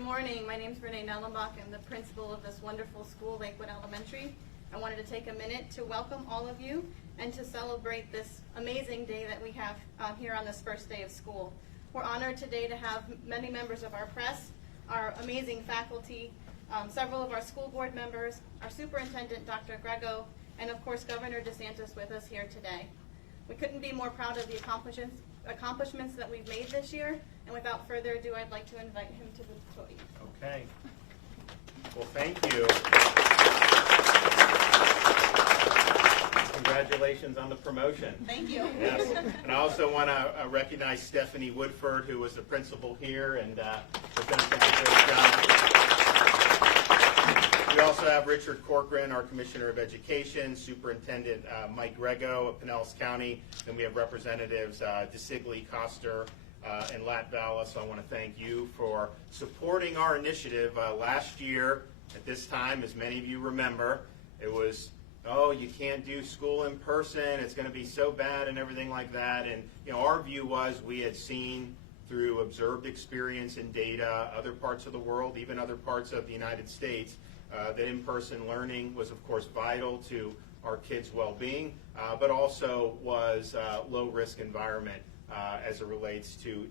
Good morning. My name is Renee Nellenbach. I'm the principal of this wonderful school, Lakewood Elementary. I wanted to take a minute to welcome all of you and to celebrate this amazing day that we have here on this first day of school. We're honored today to have many members of our press, our amazing faculty, several of our school board members, our superintendent, Dr. Grego, and of course Governor DeSantis with us here today. We couldn't be more proud of the accomplishments that we've made this year, and without further ado, I'd like to invite him to the podium. Okay. Well, thank you. Congratulations on the promotion. Thank you. Yes. And I also want to recognize Stephanie Woodford, who was the principal here and has done such a great job. We also have Richard Corcoran, our Commissioner of Education, Superintendent Mike Grego of Pinellas County, and we have Representatives DeSigli, Coster, and Latvala. So I want to thank you for supporting our initiative. Last year at this time, as many of you remember, it was, oh, you can't do school in person, it's going to be so bad and everything like that. And our view was we had seen through observed experience and data, other parts of the world, even other parts of the United States, that in-person learning was, of course, vital to our kids' well-being, but also was a low-risk environment as it relates to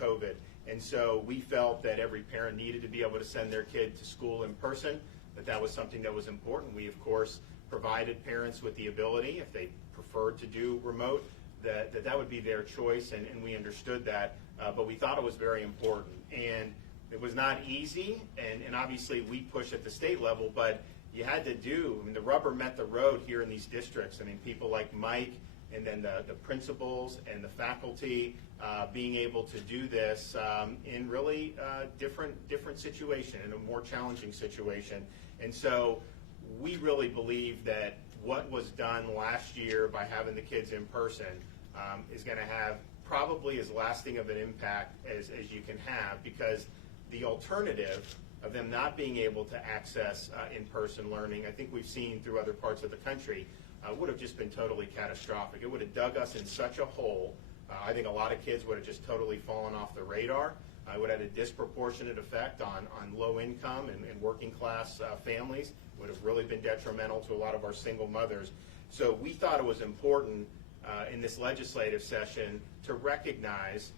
COVID. And so we felt that every parent needed to be able to send their kid to school in person, that was something that was important. We, of course, provided parents with the ability, if they preferred to do remote, that would be their choice, and we understood that, but we thought it was very important. And it was not easy, and obviously we pushed at the state level, but you had to do, I mean, the rubber met the road here in these districts. I mean, people like Mike and then the principals and the faculty being able to do this in really different situation, in a more challenging situation. And so we really believe that what was done last year by having the kids in person is going to have probably as lasting of an impact as you can have, because the alternative of them not being able to access in-person learning, I think we've seen through other parts of the country, would have just been totally catastrophic. It would have dug us in such a hole. I think a lot of kids would have just totally fallen off the radar. It would have had a disproportionate effect on low income and working class families. It would have really been detrimental to a lot of our single mothers. So we thought it was important in this legislative session to recognize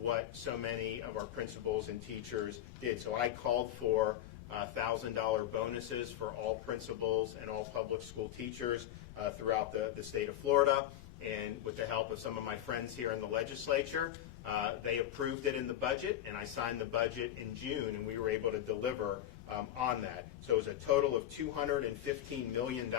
what so many of our principals and teachers did. So I called for $1,000 bonuses for all principals and all public school teachers throughout the state of Florida. And with the help of some of my friends here in the legislature, they approved it in the budget, and I signed the budget in June, and we were able to deliver on that. So it was a total of $215 million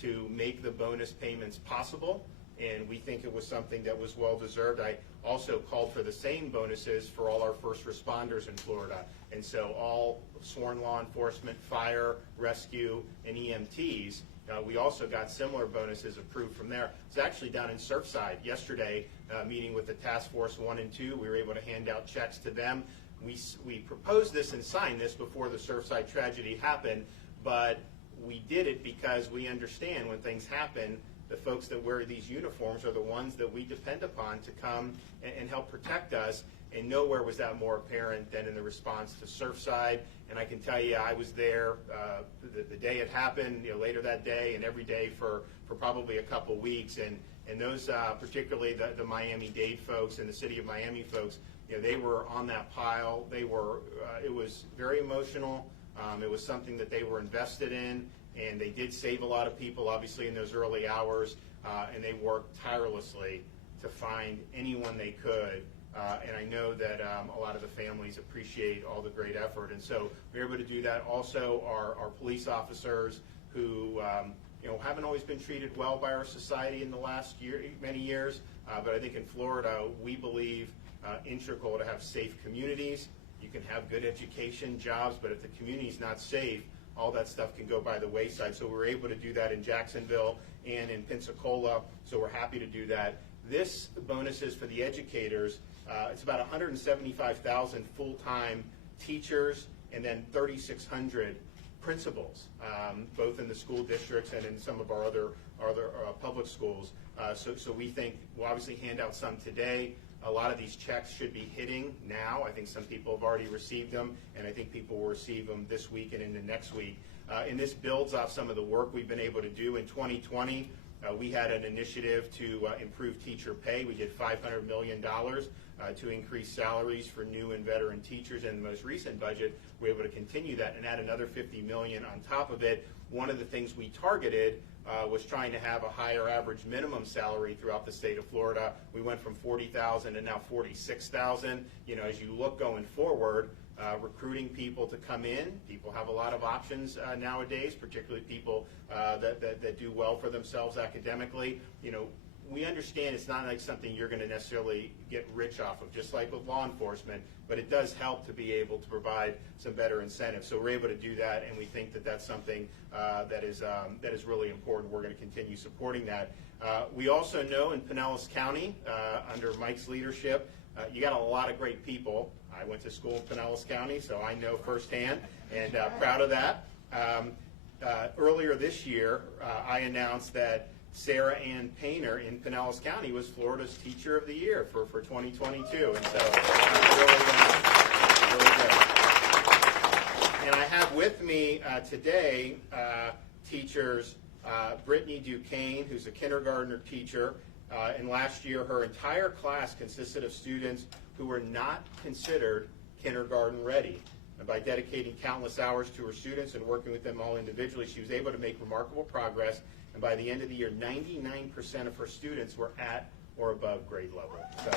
to make the bonus payments possible, and we think it was something that was well deserved. I also called for the same bonuses for all our first responders in Florida, and so all sworn law enforcement, fire, rescue, and EMTs, we also got similar bonuses approved from there. It's actually down in Surfside yesterday, meeting with the Task Force 1 and 2. We were able to hand out checks to them. We proposed this and signed this before the Surfside tragedy happened, but we did it because we understand when things happen, the folks that wear these uniforms are the ones that we depend upon to come and help protect us, and nowhere was that more apparent than in the response to Surfside. And I can tell you, I was there the day it happened, later that day, and every day for probably a couple weeks. And those, particularly the Miami-Dade folks and the city of Miami folks, they were on that pile. They were. It was very emotional. It was something that they were invested in, and they did save a lot of people, obviously, in those early hours. And they worked tirelessly to find anyone they could. And I know that a lot of the families appreciate all the great effort. And so we're able to do that. Also, our police officers who haven't always been treated well by our society in the last many years. But I think in Florida, we believe integral to have safe communities. You can have good education, jobs, but if the community's not safe, all that stuff can go by the wayside. So we're able to do that in Jacksonville and in Pensacola. So we're happy to do that. This bonuses for the educators. It's about 175,000 full-time teachers and then 3,600 principals, both in the school districts and in some of our other public schools. So we think we'll obviously hand out some today. A lot of these checks should be hitting now. I think some people have already received them, and I think people will receive them this week and into next week. And this builds off some of the work we've been able to do in 2020. We had an initiative to improve teacher pay. We did $500 million to increase salaries for new and veteran teachers. In the most recent budget, we were able to continue that and add another $50 million on top of it. One of the things we targeted was trying to have a higher average minimum salary throughout the state of Florida. We went from $40,000 to now $46,000. You know, as you look going forward, recruiting people to come in. People have a lot of options nowadays, particularly people that do well for themselves academically. You know, we understand it's not like something you're going to necessarily get rich off of, just like with law enforcement, but it does help to be able to provide some better incentives. So we're able to do that, and we think that that's something that is really important. We're going to continue supporting that. We also know in Pinellas County, under Mike's leadership, you got a lot of great people. I went to school in Pinellas County, so I know firsthand, and proud of that. Earlier this year, I announced that Sarah Ann Painter in Pinellas County was Florida's Teacher of the Year for 2022, and so really good. And I have with me today teachers Brittany Duquesne, who's a kindergartner teacher, and last year her entire class consisted of students who were not considered kindergarten ready. And by dedicating countless hours to her students and working with them all individually, she was able to make remarkable progress. And by the end of the year, 99% of her students were at or above grade level. So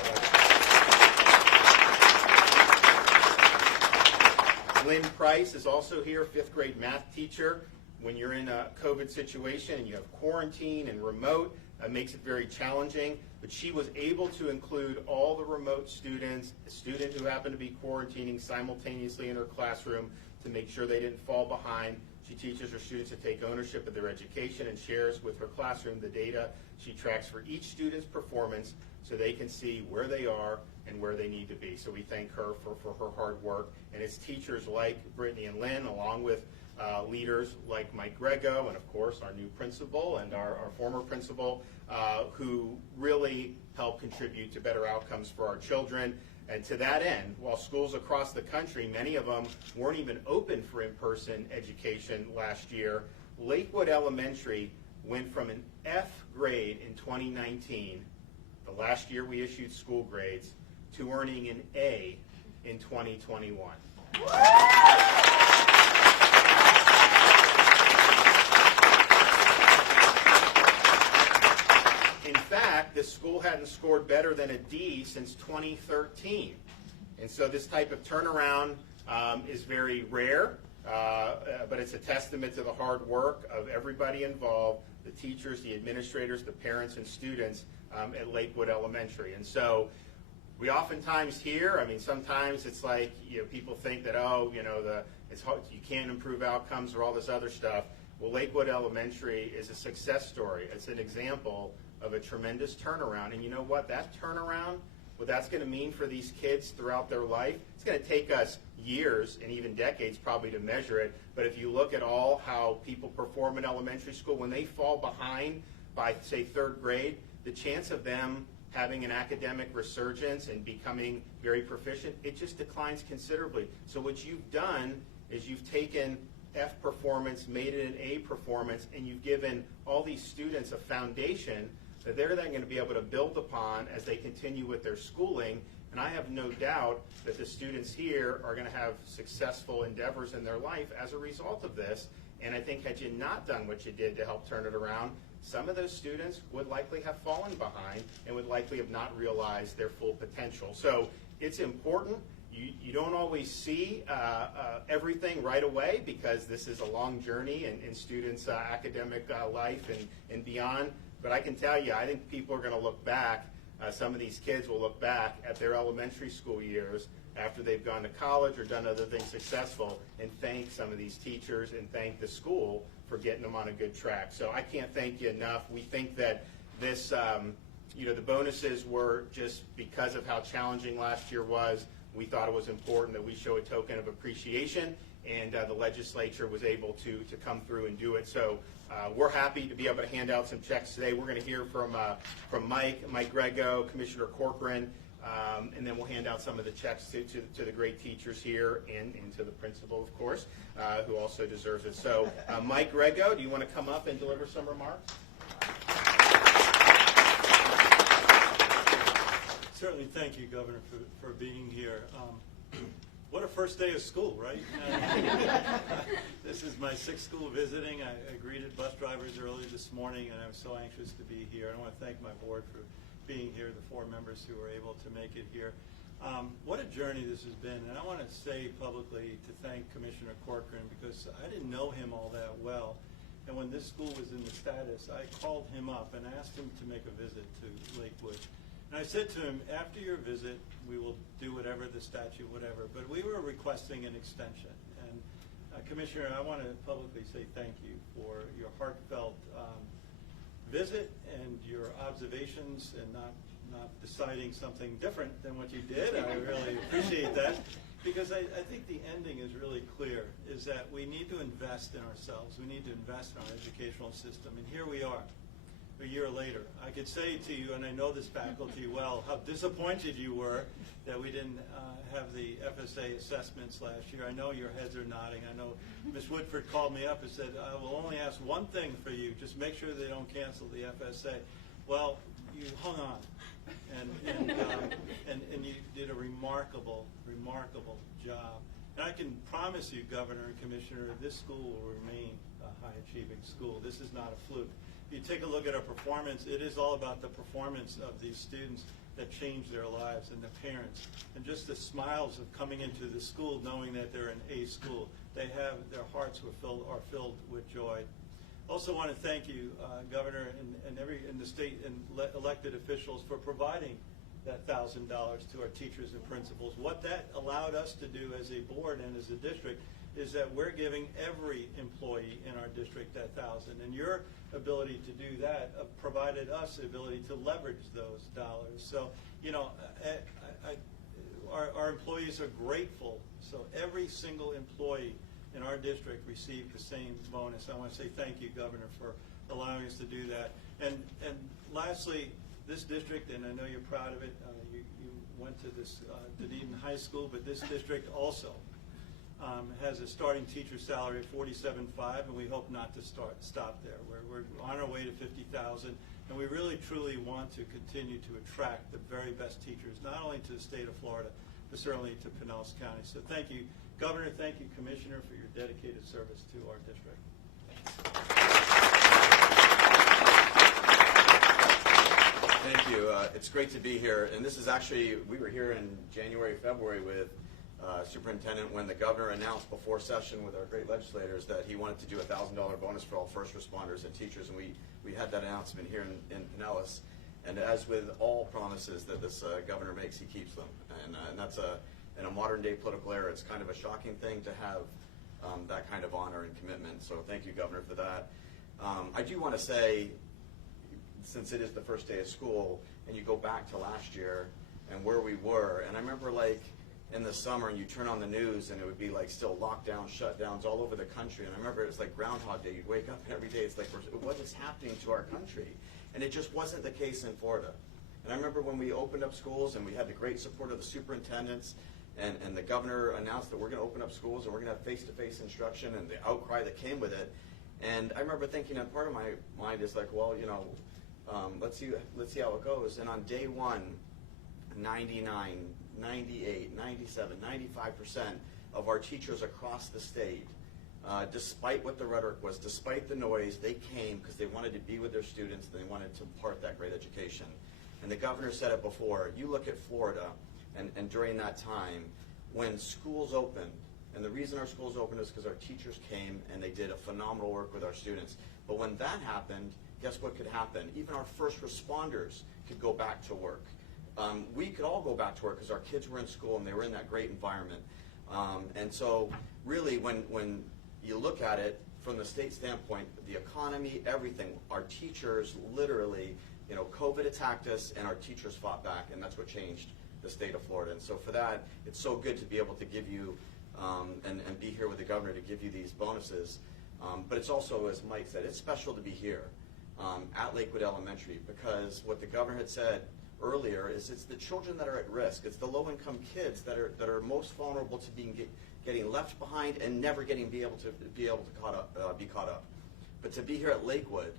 Lynn Price is also here, 5th grade math teacher. When you're in a COVID situation and you have quarantine and remote, it makes it very challenging. But she was able to include all the remote students, a student who happened to be quarantining simultaneously in her classroom to make sure they didn't fall behind. She teaches her students to take ownership of their education and shares with her classroom the data she tracks for each student's performance so they can see where they are and where they need to be. So we thank her for her hard work. And it's teachers like Brittany and Lynn, along with leaders like Mike Grego and, of course, our new principal and our former principal, who really help contribute to better outcomes for our children. And to that end, while schools across the country, many of them weren't even open for in-person education last year, Lakewood Elementary went from an F grade in 2019, the last year we issued school grades, to earning an A in 2021. In fact, the school hadn't scored better than a D since 2013. And so this type of turnaround is very rare, but it's a testament to the hard work of everybody involved, the teachers, the administrators, the parents, and students at Lakewood Elementary. And so we oftentimes hear, I mean, sometimes it's like, you know, people think that, oh, you know, it's hard, you can't improve outcomes or all this other stuff. Well, Lakewood Elementary is a success story. It's an example of a tremendous turnaround. And you know what? That turnaround, what that's going to mean for these kids throughout their life, it's going to take us years and even decades probably to measure it. But if you look at all how people perform in elementary school, when they fall behind by, say, 3rd grade, the chance of them having an academic resurgence and becoming very proficient, it just declines considerably. So what you've done is you've taken F performance, made it an A performance, and you've given all these students a foundation that they're then going to be able to build upon as they continue with their schooling. And I have no doubt that the students here are going to have successful endeavors in their life as a result of this. And I think had you not done what you did to help turn it around, some of those students would likely have fallen behind and would likely have not realized their full potential. So it's important. You don't always see everything right away because this is a long journey in students' academic life and beyond. But I can tell you, I think people are going to look back, some of these kids will look back at their elementary school years after they've gone to college or done other things successful and thank some of these teachers and thank the school for getting them on a good track. So I can't thank you enough. We think that this, the bonuses were just because of how challenging last year was. We thought it was important that we show a token of appreciation, and the legislature was able to come through and do it. So we're happy to be able to hand out some checks today. We're going to hear from Mike Grego, Commissioner Corcoran, And then we'll hand out some of the checks to the great teachers here and to the principal, of course, who also deserves it. So, Mike Grego, do you want to come up and deliver some remarks? Certainly, thank you, Governor, for being here. What a first day of school, right? This is my sixth school visiting. I greeted bus drivers early this morning, and I was so anxious to be here. I want to thank my board for being here, the 4 members who were able to make it here. What a journey this has been, and I want to say publicly to thank Commissioner Corcoran, because I didn't know him all that well. And when this school was in the status, I called him up and asked him to make a visit to Lakewood. And I said to him, after your visit, we will do whatever the statute, whatever. But we were requesting an extension. And Commissioner, I want to publicly say thank you for your heartfelt visit and your observations and not deciding something different than what you did. I really appreciate that, because I think the ending is really clear, is that we need to invest in ourselves. We need to invest in our educational system. And here we are, a year later. I could say to you, and I know this faculty well, how disappointed you were that we didn't have the FSA assessments last year. I know your heads are nodding. I know Ms. Woodford called me up and said, I will only ask one thing for you, just make sure they don't cancel the FSA. Well, you hung on, and you did a remarkable job. And I can promise you, Governor and Commissioner, this school will remain a high-achieving school. This is not a fluke. If you take a look at our performance, it is all about the performance of these students that change their lives, and the parents, and just the smiles of coming into the school knowing that they're an A school. Their hearts are filled with joy. Also want to thank you, Governor, and the state and elected officials for providing that $1,000 to our teachers and principals. What that allowed us to do as a board and as a district is that we're giving every employee in our district that $1,000, and your ability to do that provided us the ability to leverage those dollars. So, you know, our employees are grateful. So every single employee in our district received the same bonus. I want to say thank you, Governor, for allowing us to do that. And lastly, this district, and I know you're proud of it, you went to this Dunedin High School, but this district also has a starting teacher salary of $47,500, and we hope not to stop there. We're on our way to $50,000, and we really truly want to continue to attract the very best teachers, not only to the state of Florida, but certainly to Pinellas County. So thank you, Governor, thank you, Commissioner, for your dedicated service to our district. Thank you. It's great to be here. And this is actually, we were here in January, February with Superintendent when the Governor announced before session with our great legislators that he wanted to do a $1,000 bonus for all first responders and teachers. And we had that announcement here in Pinellas. And as with all promises that this Governor makes, he keeps them. And that's in a modern day political era, it's kind of a shocking thing to have that kind of honor and commitment. So thank you, Governor, for that. I do want to say, since it is the first day of school, and you go back to last year and where we were, and I remember like in the summer and you turn on the news and it would be like still lockdowns, shutdowns all over the country, and I remember it was like Groundhog Day. You'd wake up every day, it's like, what is happening to our country? And it just wasn't the case in Florida. And I remember when we opened up schools and we had the great support of the superintendents, and the Governor announced that we're going to open up schools and we're going to have face-to-face instruction, and the outcry that came with it. And I remember thinking, and part of my mind is like, well, you know, let's see how it goes. And on day one, 99, 98, 97, 95% of our teachers across the state, despite what the rhetoric was, despite the noise, they came because they wanted to be with their students and they wanted to impart that great education. And the Governor said it before, you look at Florida, and during that time, when schools opened, and the reason our schools opened is because our teachers came and they did a phenomenal work with our students. But when that happened, guess what could happen? Even our first responders could go back to work. We could all go back to work because our kids were in school and they were in that great environment. And so really when you look at it from the state standpoint, the economy, everything, our teachers literally, you know, COVID attacked us and our teachers fought back, and that's what changed the state of Florida. And so for that, it's so good to be able to give you and be here with the Governor to give you these bonuses. But it's also, as Mike said, it's special to be here at Lakewood Elementary, because what the Governor had said earlier, is it's the children that are at risk. It's the low-income kids that are most vulnerable to getting left behind and never be able to be caught up. But to be here at Lakewood,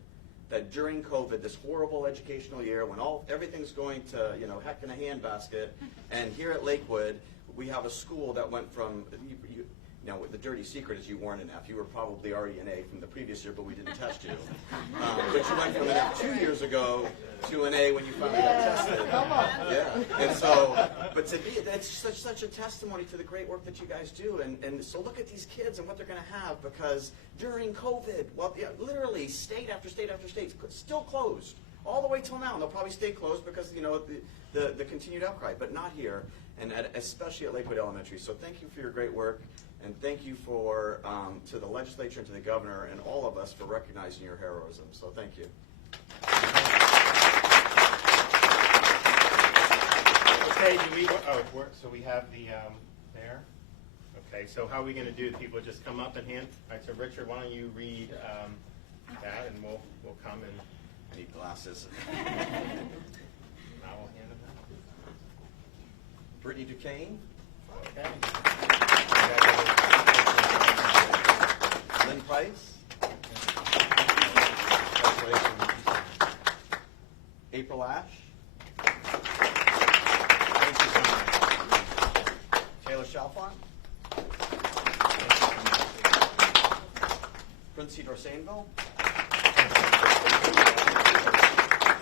that during COVID, this horrible educational year, when everything's going to heck in a handbasket, and here at Lakewood, we have a school that went from now, the dirty secret is you weren't an F. You were probably already an A from the previous year, but we didn't test you. But you went from an F 2 years ago to an A when you finally got tested. Come on. Yeah. And so, but that's such a testimony to the great work that you guys do. And so look at these kids and what they're going to have, because during COVID, literally state after state after state still closed all the way till now. And they'll probably stay closed because the continued outcry, but not here, and especially at Lakewood Elementary. So thank you for your great work. And thank you to the legislature and to the governor and all of us for recognizing your heroism. So thank you. Okay, so we have the there. Okay, so how are we going to do? People just come up and hand. All right, so Richard, why don't you read that, and we'll come and. I need glasses. I will hand it out. Brittany Duquesne. Okay. Lynn Price. April Ash. Taylor Chalfont. Quincy Dorsainville.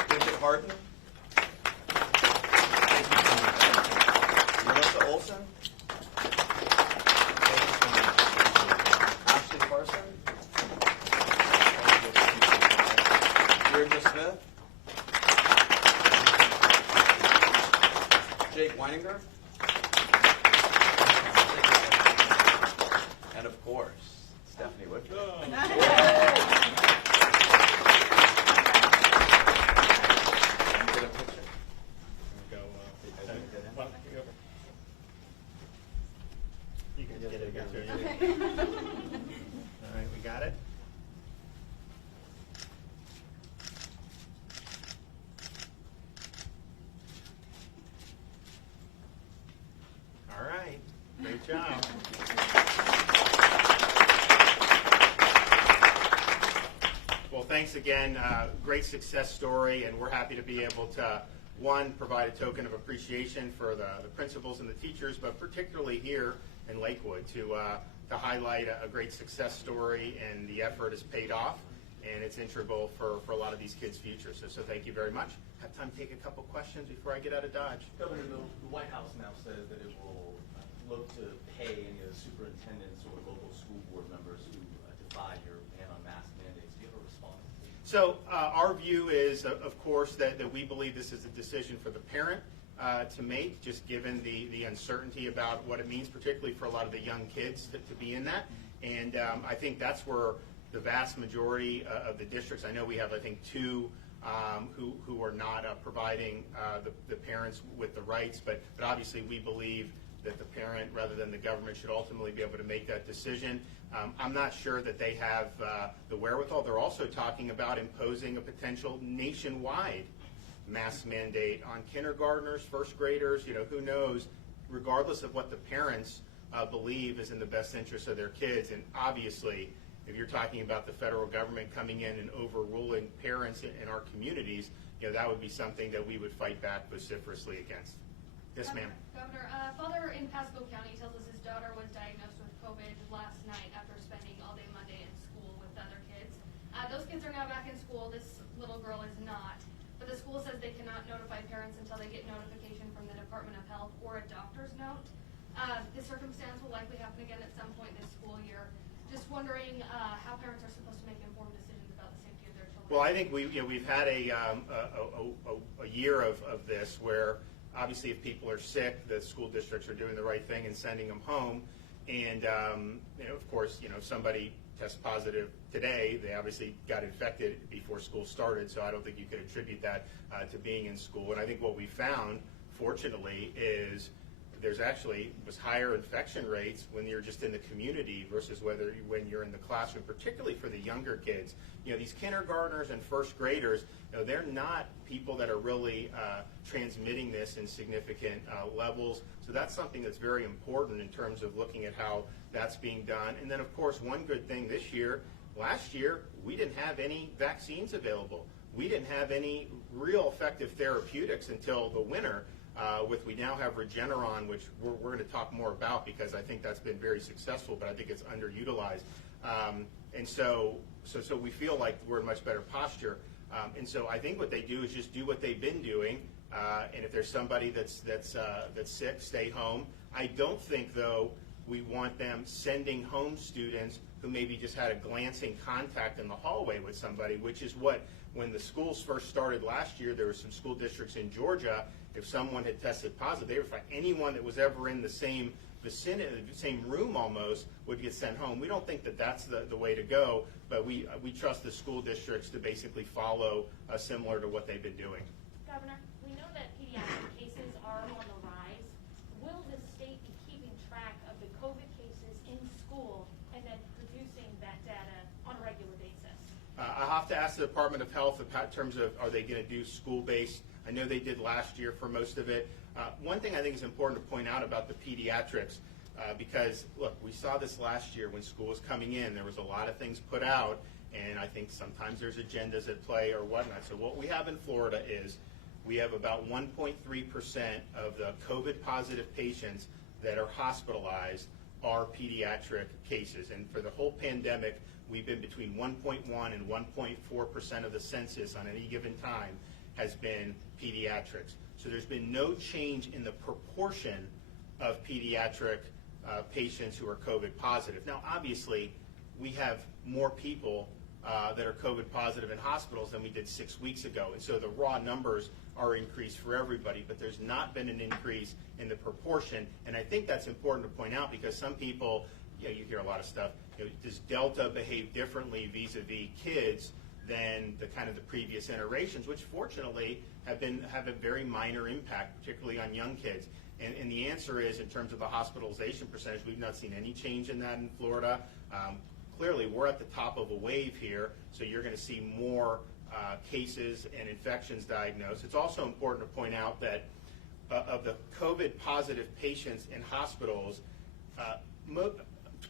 Bridget Harden. Melissa Olson. Ashley Carson. Deirdre Smith. Jake Weininger. And of course, Stephanie Woodford. Get a picture. Go. You can get it again too. All right, we got it. All right, great job. Well, thanks again. Great success story, and we're happy to be able to, one, provide a token of appreciation for the principals and the teachers, but particularly here in Lakewood to highlight a great success story, and the effort has paid off, and it's integral for a lot of these kids' futures. So thank you very much. Have time to take a couple questions before I get out of Dodge. Governor, the White House now says that it will look to pay any of the superintendents or local school board members who defy your ban on mask mandates. Do you have a response? So our view is, of course, that we believe this is a decision for the parent to make, just given the uncertainty about what it means, particularly for a lot of the young kids to be in that. And I think that's where the vast majority of the districts, I know we have, I think, two who are not providing the parents with the rights, but obviously we believe that the parent, rather than the government, should ultimately be able to make that decision. I'm not sure that they have the wherewithal. They're also talking about imposing a potential nationwide mask mandate on kindergartners, first graders, who knows, regardless of what the parents believe is in the best interest of their kids. And obviously, if you're talking about the federal government coming in and overruling parents in our communities, that would be something that we would fight back vociferously against. Yes, ma'am. Governor, a father in Pasco County tells us his daughter was diagnosed with COVID last night after spending all day Monday in school with other kids. Those kids are now back in school. This little girl is not. But the school says they cannot notify parents until they get notification from the Department of Health or a doctor's note. This circumstance will likely happen again at some point this school year. Just wondering how parents are supposed to make informed decisions about the safety of their children. Well, I think we've had a year of this where obviously if people are sick, the school districts are doing the right thing and sending them home. And of course, if somebody tests positive today, they obviously got infected before school started, so I don't think you could attribute that to being in school. And I think what we found, fortunately, is there's actually was higher infection rates when you're just in the community versus when you're in the classroom, particularly for the younger kids. These kindergartners and first graders, they're not people that are really transmitting this in significant levels. So that's something that's very important in terms of looking at how that's being done. And then, of course, one good thing this year, last year, we didn't have any vaccines available. We didn't have any real effective therapeutics until the winter. We now have Regeneron, which we're going to talk more about because I think that's been very successful, but I think it's underutilized. And so we feel like we're in much better posture. And so I think what they do is just do what they've been doing. And if there's somebody that's sick, stay home. I don't think, though, we want them sending home students who maybe just had a glancing contact in the hallway with somebody, which is what, when the schools first started last year, there were some school districts in Georgia, if someone had tested positive, they would find anyone that was ever in the same vicinity, the same room almost, would get sent home. We don't think that that's the way to go, but we trust the school districts to basically follow similar to what they've been doing. Governor, we know that pediatric cases are on the rise. Will the state be keeping track of the COVID cases in school and then producing that data on a regular basis? I have to ask the Department of Health in terms of are they going to do school-based. I know they did last year for most of it. One thing I think is important to point out about the pediatrics, because, look, we saw this last year when school was coming in. There was a lot of things put out, and I think sometimes there's agendas at play or whatnot. So what we have in Florida is we have about 1.3% of the COVID-positive patients that are hospitalized are pediatric cases. And for the whole pandemic, we've been between 1.1 and 1.4% of the census on any given time has been pediatrics. So there's been no change in the proportion of pediatric patients who are COVID positive. Now, obviously, we have more people that are COVID positive in hospitals than we did 6 weeks ago. And so the raw numbers are increased for everybody, but there's not been an increase in the proportion. And I think that's important to point out because some people, you hear a lot of stuff, does Delta behave differently vis-a-vis kids than the kind of the previous iterations, which fortunately have a very minor impact, particularly on young kids. And the answer is, in terms of the hospitalization percentage, we've not seen any change in that in Florida. Clearly, we're at the top of a wave here, so you're going to see more cases and infections diagnosed. It's also important to point out that of the COVID-positive patients in hospitals,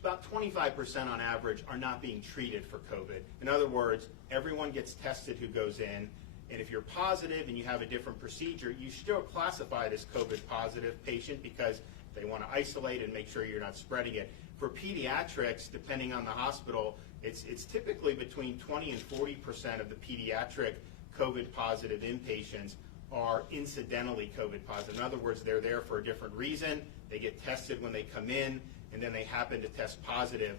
about 25% on average are not being treated for COVID. In other words, everyone gets tested who goes in, and if you're positive and you have a different procedure, you still classified as COVID-positive patient because they want to isolate and make sure you're not spreading it. For pediatrics, depending on the hospital, it's typically between 20 and 40% of the pediatric COVID-positive inpatients are incidentally COVID-positive. In other words, they're there for a different reason. They get tested when they come in, and then they happen to test positive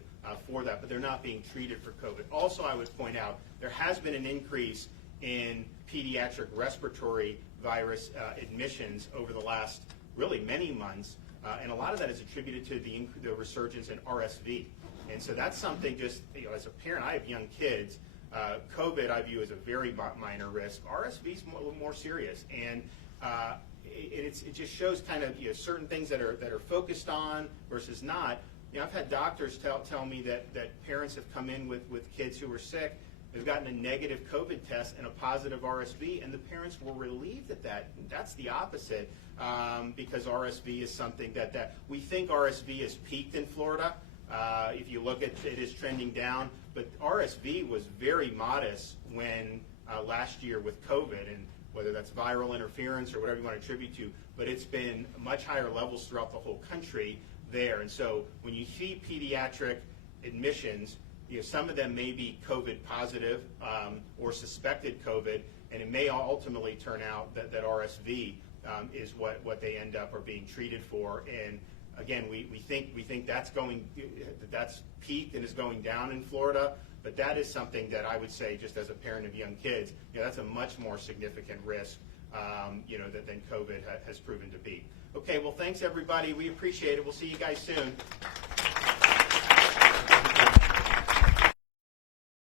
for that, but they're not being treated for COVID. Also, I would point out, there has been an increase in pediatric respiratory virus admissions over the last really many months, and a lot of that is attributed to the resurgence in RSV. And so that's something just, as a parent, I have young kids. COVID I view as a very minor risk. RSV is a little more serious, and it just shows kind of certain things that are focused on versus not. I've had doctors tell me that parents have come in with kids who are sick. They've gotten a negative COVID test and a positive RSV, and the parents were relieved at that. That's the opposite, because RSV is something that we think RSV has peaked in Florida. If you look at it, is trending down, but RSV was very modest when last year with COVID, and whether that's viral interference or whatever you want to attribute to, but it's been much higher levels throughout the whole country there. And so when you see pediatric admissions, some of them may be COVID positive or suspected COVID, and it may ultimately turn out that RSV is what they end up or being treated for. And again, we think that's peaked and is going down in Florida, but that is something that I would say, just as a parent of young kids, that's a much more significant risk, than COVID has proven to be. Okay, well, thanks everybody. We appreciate it. We'll see you guys soon.